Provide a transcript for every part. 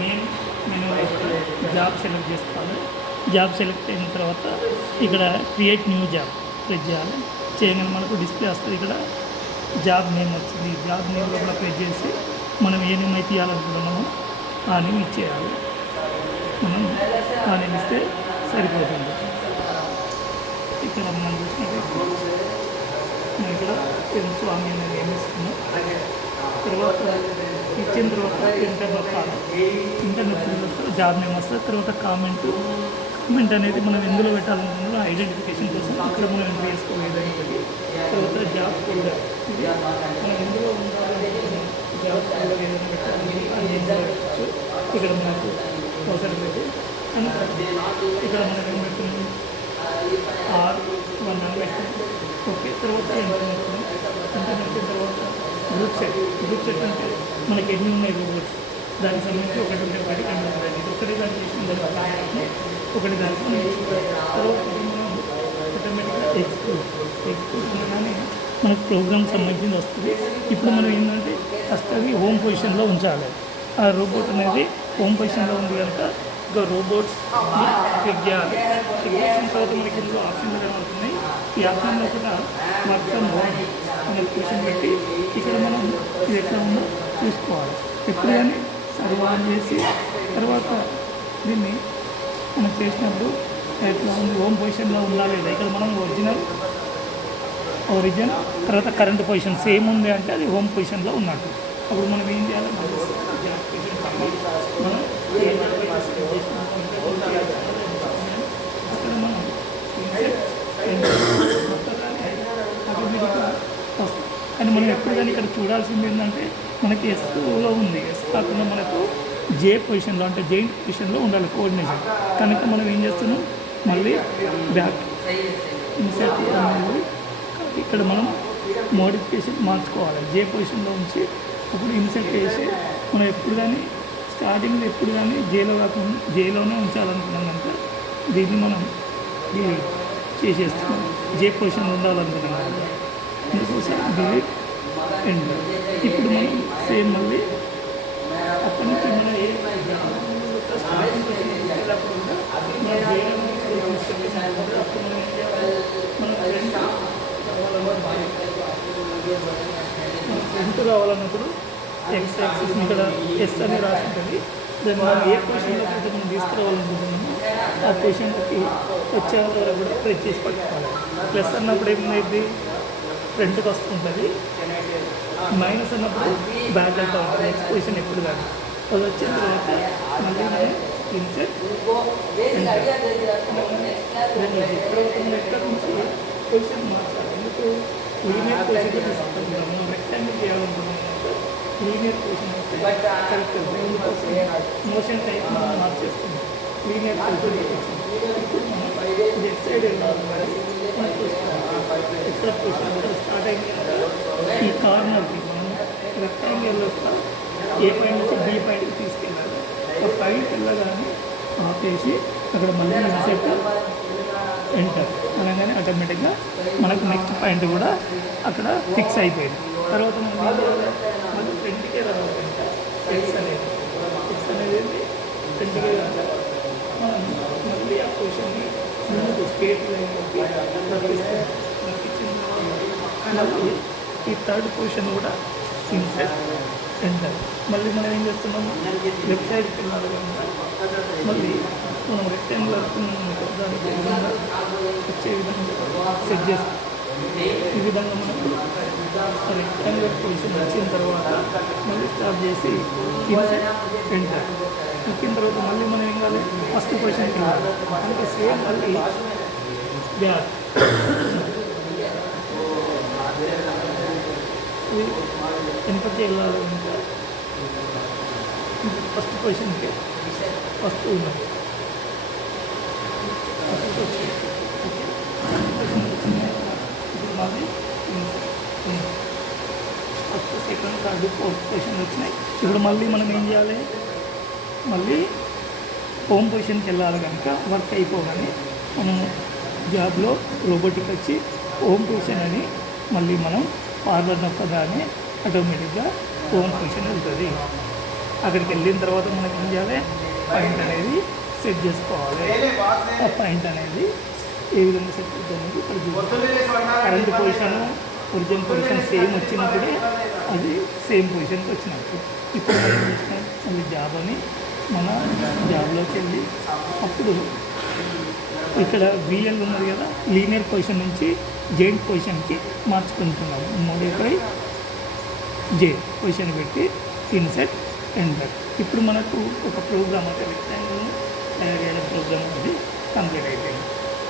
Main menu job select చేసుకోవాలి. Job select అయిన తర్వాత ఇక్కడ క్రియేట్ న్యూ జాబ్ ప్రెస్ చేయాలి. చేయగానే మనకు డిస్ప్లే వస్తుంది. ఇక్కడ జాబ్ నేమ్ వచ్చింది. జాబ్ నేమ్ లోపల ప్రెస్ చేసి మనం ఏ నేమ్ అయితే ఇవ్వాలనుకుంటున్నామో ఆ నేమ్ ఇచ్చేయాలి. మనం ఆ నేమ్ ఇస్తే సరిపోతుంది. ఇక్కడ మనం చూసినట్టు మనం ఇక్కడ స్వామి అనేది నేమ్ ఇస్తున్నాం. తర్వాత ఇచ్చిన తర్వాత ఎంటర్ నొక్కాలి. ఎంటర్ నొక్కిన తర్వాత జాబ్ నేమ్ వస్తుంది. తర్వాత కామెంట్ అనేది మనం ఎందులో పెట్టాలనుకున్నామో ఐడెంటిఫికేషన్ కోసం అక్కడ మనం ఎంటర్ చేసుకోలేదు. తర్వాత జాబ్ ఫోల్డర్ ఇది మనం ఎందులో ఉండాలనుకుంటున్నాం. జాబ్ ఫోల్డర్ ఏదైనా పెట్టాలని పెట్టచ్చు. ఇక్కడ మనకు అవసరం లేదు. ఇక్కడ మనం ఏం పెడుతున్నాం R1 అని పెట్టాం. ఓకే, తర్వాత ఎంటర్ నొక్కున్నాం. ఎంటర్ నొక్కిన తర్వాత గ్రూప్ సెట్ అంటే మనకి ఎన్ని ఉన్నాయి రోబోట్స్ దానికి సంబంధించి ఒకటి ఉంటే ఒకటి రెండు ఉంటాయి. ఒకటి దానికి చేసిన దానికి ఒకటి దానికి తర్వాత మనం ఆటోమేటిక్గా ఎక్స్క్లూడ్ అనగానే మనకు ప్రోగ్రామ్ సంబంధించి వస్తుంది. ఇప్పుడు మనం ఏంటంటే ఫస్ట్ అది హోమ్ పొజిషన్లో ఉంచాలి. ఆ రోబోట్ అనేది హోమ్ పొజిషన్లో ఉంది కనుక ఇంకా రోబోట్స్ క్లిక్ చేయాలి. క్లిక్ చేసిన తర్వాత మనకి ఇందులో ఆప్షన్లు కనబడుతున్నాయి. ఈ ఆప్షన్లో కూడా వర్క్ ఫ్రమ్ హోమ్ అనే పొజిషన్ పెట్టి ఇక్కడ మనం ఇది ఎట్లా ఉందో చూసుకోవాలి. ఎప్పుడు కానీ సర్వ్ ఆన్ చేసి తర్వాత దీన్ని మనం చేసినప్పుడు ఎట్లా ఉంది హోమ్ పొజిషన్లో ఉందా లేదా. ఇక్కడ మనం ఒరిజిన్ తర్వాత కరెంట్ పొజిషన్ సేమ్ ఉంది అంటే అది హోమ్ పొజిషన్లో ఉన్నట్టు. అప్పుడు మనం ఏం చేయాలి, మనం అక్కడ మనం కానీ మనం ఎప్పుడు కానీ ఇక్కడ చూడాల్సింది ఏంటంటే మనకి ఎస్లో ఉంది. ఎస్ కాకుండా మనకు జే పొజిషన్లో అంటే జెయింట్ పొజిషన్లో ఉండాలి కోఆర్డినేషన్. కనుక మనం ఏం చేస్తున్నాం మళ్ళీ బ్యాక్ ఇన్సర్ట్ అనేది ఇక్కడ మనం మోడిఫికేషన్ మార్చుకోవాలి. జే పొజిషన్లో ఉంచి అప్పుడు ఇన్సర్ట్ చేసి మనం ఎప్పుడు కానీ స్టార్టింగ్లో ఎప్పుడు కానీ జేలో కాకుండా జేలోనే ఉంచాలనుకున్నాం కనుక దీన్ని మనం డిలీట్ చేసేస్తున్నాం. జే పొజిషన్లో ఉండాలనుకున్నాం అందుకోసం డిలీట్ ఎండ్. ఇప్పుడు మనం సేమ్ మళ్ళీ అక్కడి నుంచి మన ఏ స్టార్టింగ్ పొజిషన్ తీసుకెళ్ళినప్పుడు కూడా మన జేలో అప్పుడు మనం ఏం చేయాలి, మన ఫ్రంట్ కావాలన్నప్పుడు ఎక్స్ యాక్సిస్ ఇక్కడ ఎస్ అని రాసి ఉంటుంది. దాన్ని మనం ఏ పొజిషన్లోకి అయితే మనం తీసుకురావాలనుకుంటున్నామో ఆ పొజిషన్లోకి వచ్చేంత వరకు కూడా ప్రెస్ చేసి పట్టుకోవాలి. ప్లస్ అన్నప్పుడు ఏమైంది ఫ్రంట్కి వస్తుంటుంది, మైనస్ అన్నప్పుడు బ్యాక్ వెళ్తూ ఉంటుంది. నెక్స్ట్ పొజిషన్ ఎప్పుడు కానీ అది వచ్చిన తర్వాత మళ్ళీ మనం ఇన్సెట్ ఎక్కడ నుంచి పొజిషన్ మార్చాలి. ఎందుకు లీనియర్ పొజిషన్ తీసుకుంటున్నాము, రెక్టాంగిల్ చేయాలనుకుంటున్నాము. లీనియర్ పొజిషన్ అయితే కరెక్ట్ దీనికోసం మోషన్ టైప్ మనం మార్చేస్తున్నాం. లీనియర్ పొజిషన్ ఇప్పుడు మనం లెఫ్ట్ సైడ్ వెళ్ళాలి. మనం చూసుకోవాలి ఎక్కడ పొజిషన్ ఇక్కడ స్టార్ట్ అయింది. ఈ కార్నర్కి మనం రెక్టాంగిల్లో కూడా ఏ పాయింట్ నుంచి బి పాయింట్కి తీసుకెళ్ళాలి. ఒక పాయింట్ వెళ్ళగానే ఆపేసి అక్కడ మళ్ళీ ఇన్సెట్ ఎంటర్ అనగానే ఆటోమేటిక్గా మనకు నెక్స్ట్ పాయింట్ కూడా అక్కడ ఫిక్స్ అయిపోయింది. తర్వాత మనం మళ్ళీ ఫ్రంట్కే రావాలి. ఎక్స్ అనేది ఫ్రంట్కే రావాలి. మనం మళ్ళీ ఆ పొజిషన్ని ముందుకు స్ట్రేట్ లైన్లోకి రప్పిస్తాం. రప్పించిన మళ్ళీ ఈ థర్డ్ పొజిషన్ కూడా ఇన్సెట్ ఎంటర్. మళ్ళీ మనం ఏం చేస్తున్నాము లెఫ్ట్ సైడ్కి వెళ్ళాలి కనుక మళ్ళీ మనం రెక్టాంగిల్ అనుకున్నాము దానికి విధంగా వచ్చే విధంగా సెట్ చేస్తాం. ఈ విధంగా మనకు రెక్టాంగులర్ పొజిషన్ వచ్చిన తర్వాత మళ్ళీ స్టార్ట్ చేసి ఇన్సెట్ ఎంటర్ ఎక్కిన తర్వాత మళ్ళీ మనం ఏం కావాలి ఫస్ట్ పొజిషన్కి వెళ్ళాలి. అంటే సేమ్ మళ్ళీ బ్యాక్ వెనకకి వెళ్ళాలి. ఇంకా ఫస్ట్ పొజిషన్కి ఫస్ట్ ఉన్నది ఇప్పుడు మళ్ళీ first second third fourth position వచ్చినాయి. ఇప్పుడు మళ్ళీ మనం ఏం చేయాలి, మళ్ళీ హోమ్ పొజిషన్కి వెళ్ళాలి. కనుక వర్క్ అయిపోగానే మనము జాబ్లో రోబోటిక్ వచ్చి హోమ్ పొజిషన్ అని మళ్ళీ మనం ఫార్వర్డ్ నొక్కగానే ఆటోమేటిక్గా హోమ్ పొజిషన్ వెళ్తుంది. అక్కడికి వెళ్ళిన తర్వాత మనకి ఏం చేయాలి, పాయింట్ అనేది సెట్ చేసుకోవాలి. ఆ పాయింట్ అనేది ఏ విధంగా సెట్ అవుతుంది అనేది ఇక్కడ చూడాలి. Current position original position same వచ్చినప్పుడే అది సేమ్ పొజిషన్కి వచ్చినప్పుడు. ఇప్పుడు మనం ఏం చేస్తాం, మళ్ళీ జాబ్ అని మన జాబ్లోకి వెళ్ళి అప్పుడు ఇక్కడ విఎల్ ఉన్నది కదా, లీనియర్ పొజిషన్ నుంచి జాయింట్ పొజిషన్కి మార్చుకుంటున్నాము. మోడిఫై జే పొజిషన్ పెట్టి ఇన్సెట్ ఎంటర్. ఇప్పుడు మనకు ఒక ప్రోగ్రామ్ అంటే రెక్టాంగిల్ తయారు చేయడం ప్రోగ్రామ్ అనేది కంప్లీట్ అయిపోయింది.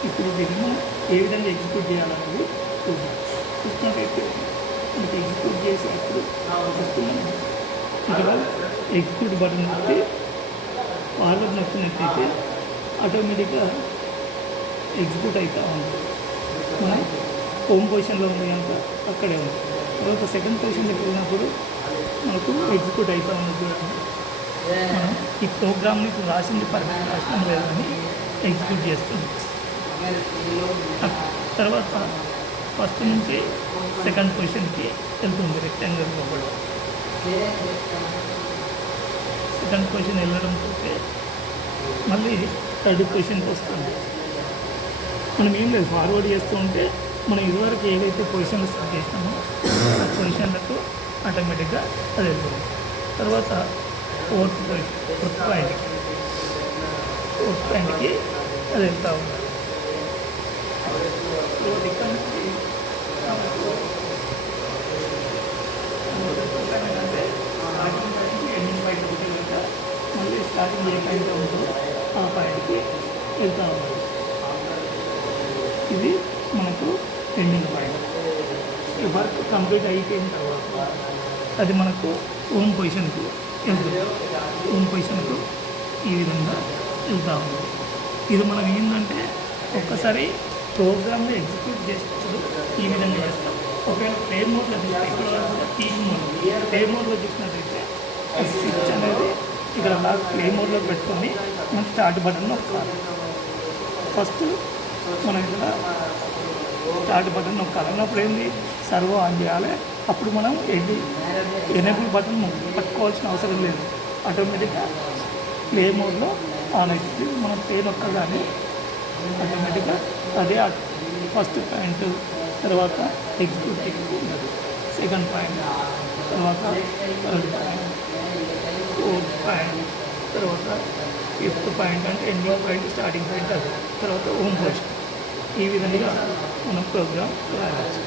ఇప్పుడు దీన్ని మనం ఏ విధంగా ఎగ్జిక్యూట్ చేయాలనేది చూద్దాం. చూసినట్టయితే మనకి ఎగ్జిక్యూట్ చేసేటప్పుడు వస్తున్నాం. ఇక్కడ ఎగ్జిక్యూట్ బటన్ నొక్కి ఫార్వర్డ్ నొక్కినట్టయితే ఆటోమేటిక్గా ఎగ్జిక్యూట్ అవుతూ ఉంటుంది. మనం హోమ్ పొజిషన్లో ఉంది కనుక అక్కడే ఉంది. తర్వాత సెకండ్ పొజిషన్లోకి వెళ్ళినప్పుడు మనకు ఎగ్జిక్యూట్ అవుతూ ఉన్నది. మనం ఈ ప్రోగ్రామ్ని ఇప్పుడు రాసింది పర్ఫెక్ట్ రాసినాం లేదని ఎగ్జిక్యూట్ చేస్తుంది. తర్వాత ఫస్ట్ నుంచి సెకండ్ పొజిషన్కి వెళ్తుంది రెక్టాంగిల్ లోపల. సెకండ్ పొజిషన్ వెళ్ళడంతో మళ్ళీ థర్డ్ పొజిషన్కి వస్తుంది. మనం ఏం లేదు, ఫార్వర్డ్ చేస్తూ ఉంటే మనం ఇదివరకు ఏదైతే పొజిషన్లు సెట్ చేస్తామో ఆ పొజిషన్లకు ఆటోమేటిక్గా అది వెళ్తుంది. తర్వాత ఫోర్త్ పాయింట్కి అది వెళ్తూ ఉంది. ఇక్కడ నుంచి ఎండింగ్ పాయింట్ ఒకటి వెళ్తా, మళ్ళీ స్టార్టింగ్ ఏ పాయింట్ ఉంటుందో ఆ పాయింట్కి వెళ్తూ ఉంది. ఇది మనకు ఎండింగ్ పాయింట్. ఈ వర్క్ కంప్లీట్ అయిపోయిన తర్వాత అది మనకు హోమ్ పొజిషన్కు వెళ్తుంది. హోమ్ పొజిషన్కు ఈ విధంగా వెళ్తూ ఉంది. ఇది మనం ఏంటంటే ఒక్కసారి ప్రోగ్రామ్ని ఎగ్జిక్యూట్ చేసేటప్పుడు ఈ విధంగా చేస్తాం. ఒకవేళ ప్లే మోడ్లో చూస్తే ఇక్కడ టీచ్ మోడ్ ప్లే మోడ్లో చూసినట్టయితే స్విచ్ అనేది ఇక్కడ అలా ప్లే మోడ్లో పెట్టుకొని మనం స్టార్ట్ బటన్ నొక్కాలి. ఫస్ట్ మనం ఇక్కడ స్టార్ట్ బటన్ నొక్కాలి. అన్నప్పుడు ఏంటి, సర్వో ఆన్ చేయాలి. అప్పుడు మనం ఎనేబుల్ బటన్ పట్టుకోవాల్సిన అవసరం లేదు, ఆటోమేటిక్గా ప్లే మోడ్లో ఆన్ అవుతుంది. మనం ప్లే నొక్కగానే ఆటోమేటిక్గా అదే ఫస్ట్ పాయింట్, తర్వాత ఎగ్జిక్యూట్ ఉన్నది, సెకండ్ పాయింట్, తర్వాత థర్డ్ పాయింట్, ఫోర్త్ పాయింట్, తర్వాత ఫిఫ్త్ పాయింట్ అంటే ఎండింగ్ పాయింట్, స్టార్టింగ్ పాయింట్, అది తర్వాత హోమ్ పొజిషన్. ఈ విధంగా మనం ప్రోగ్రామ్ రాయవచ్చు.